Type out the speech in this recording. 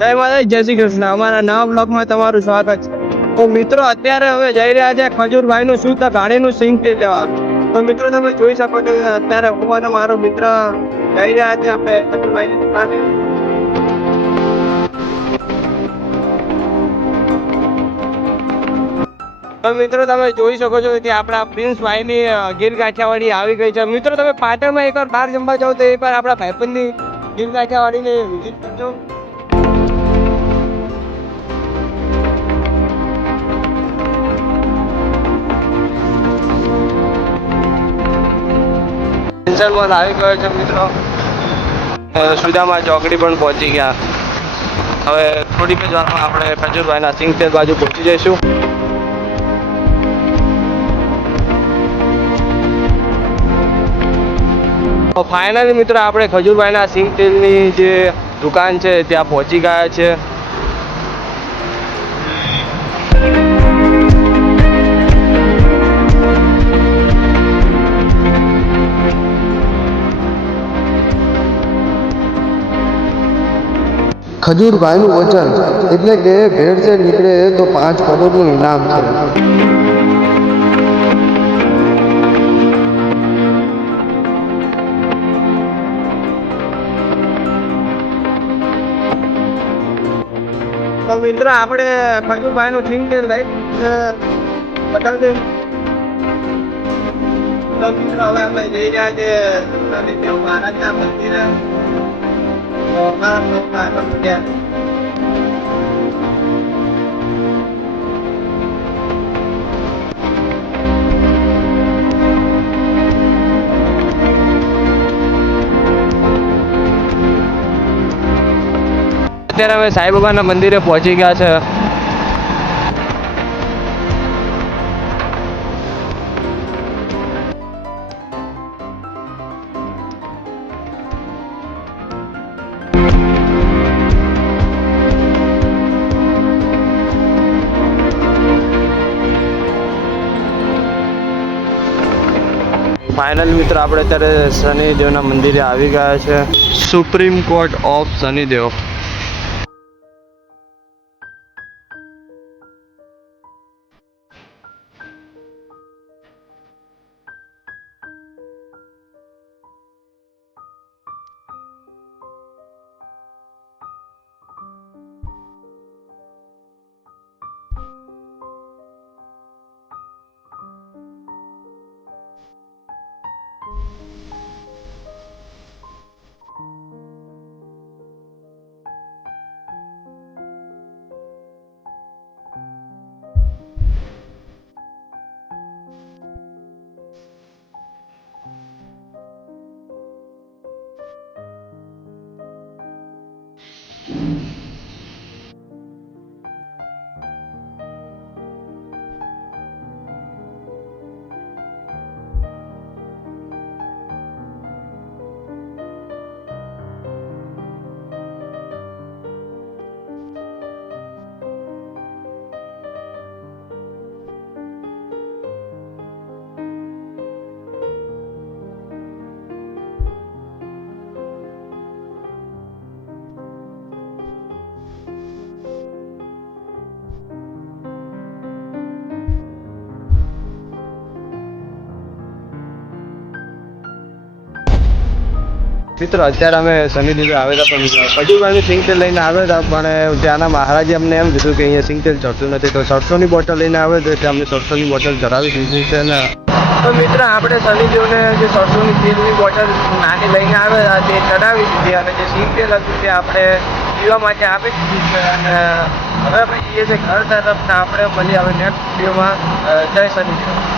જય માતા, જય શ્રી કૃષ્ણ. અમારા નવા બ્લોગમાં તમારું સ્વાગત છે. તો મિત્રો અત્યારે હવે જઈ રહ્યા છે ખજૂરભાઈનું શુદ્ધ ઘાણીનું સિંગ તેલ લેવા. તો મિત્રો તમે જોઈ શકો છો અત્યારે હું અને મારો મિત્ર જઈ રહ્યા છે આપણે ખજૂરભાઈની દુકાને. તો મિત્રો તમે જોઈ શકો છો કે આપણા પ્રિન્સભાઈની ગીર કાઠિયાવાડી આવી ગઈ છે. મિત્રો તમે પાટણમાં એકવાર બહાર જમવા જાઓ તો એકવાર આપણા ભાઈબંધની ગીર કાઠિયાવાડીને વિઝિટ કરજો. માં આવી ગયો છે મિત્રો. સુદામા ચોકડી પણ પહોંચી ગયા. હવે થોડીક જ વારમાં આપણે ખજૂરભાઈના સિંગ તેલ બાજુ પહોંચી જઈશું. ફાઇનલી મિત્રો આપણે ખજૂરભાઈના સિંગ તેલની જે દુકાન છે ત્યાં પહોંચી ગયા છે. ખજૂરભાઈનું વચન એટલે કે ભેળસેળ નીકળે તો 5 કરોડનું ઇનામ છે. તો મિત્ર આપણે ખજૂરભાઈનું સિંગ તેલ લઈ બતાવી દે. તો મિત્ર હવે આપણે જઈ રહ્યા છે મહારાજના મંદિરે. અત્યારે અમે સાંઈબાબાના મંદિરે પહોંચી ગયા છે. ફાઇનલ મિત્રો આપણે અત્યારે શનિદેવના મંદિરે આવી ગયા છે. Supreme court of Shanidev. મિત્રો અત્યારે અમે શનિદેવે આવેલા પણ ખજૂરભાઈનું સિંગ તેલ લઈને આવ્યા હતા, પણ ત્યાંના મહારાજે અમને એમ કીધું કે અહીંયા સિંગ તેલ ચડતું નથી, તો 700ની બોટલ લઈને આવે તો એટલે અમને 700ની બોટલ ચડાવી દીધી છે ને. તો મિત્ર આપણે શનિદેવને જે 700ની તેલની બોટલ નાની લઈને આવ્યા તે ચડાવી દીધી અને જે સિંગ તેલ હતું તે આપણે પીવા માટે આપી દીધું છે. અને હવે આપણે જઈએ છીએ ઘર તરફ ને આપણે મળીએ હવે નેક્સ્ટ વિડીયોમાં. જય શનિદેવ.